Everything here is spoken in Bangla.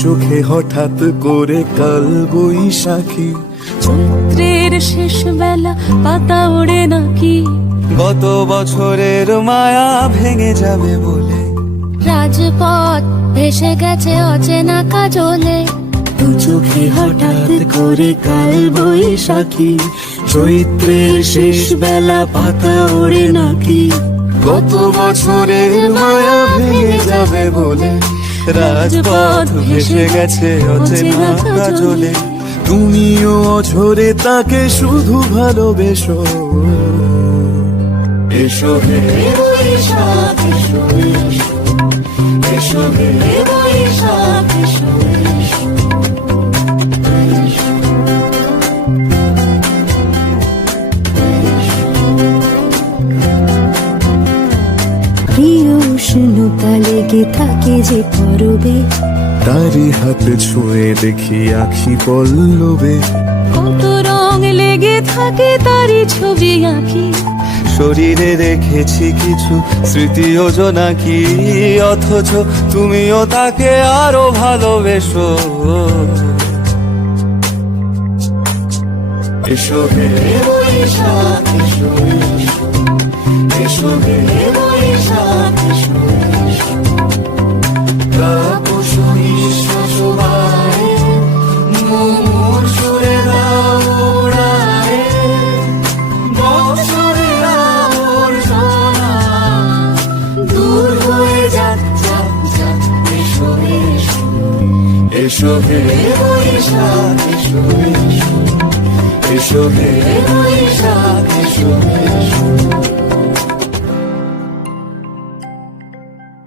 চোখে হঠাৎ করে কাল বৈশাখী, চৈত্রের শেষ বেলা পাতা ওড়ে নাকি, গত বছরের মায়া ভেঙে যাবে বলে, রাজপথ ভেসে গেছে অচেনা কাজলে, দু চোখে হঠাৎ করে কাল বৈশাখী, চৈত্রের শেষ বেলা পাতা ওড়ে নাকি, গত বছরের মায়া ভেঙে যাবে বলে, রাজপথ ভেসে গেছে অচেনা কাজলে, তুমিও অঝরে তাকে শুধু ভালোবেসো। এসো হে বৈশাখ এসো, এসো হে বৈশাখ এসো। প্রিয় উষ্ণতা লেগে থাকে যে পরবে, তারি হাত ছুঁয়ে দেখি আখি পল্লবে, কত রং লেগে থাকে তারই ছবি আঁকি, শরীরে রেখেছি কিছু স্মৃতি জোনাকি, অথচ তুমিও তাকে আরো ভালোবেসো। এসো হে বৈশাখ এসো, এসো হে বৈশাখ এসো, তাপস নিঃশ্বাস বাড়ে, মুমুর সুরে দাও উড়ায়ে, বছরের আবর্জনা দূর হয়ে যাক যাক যাক। এসো এসো, এসো হে বৈশাখ এসো, এসো হে বৈশাখ এসো, এসো।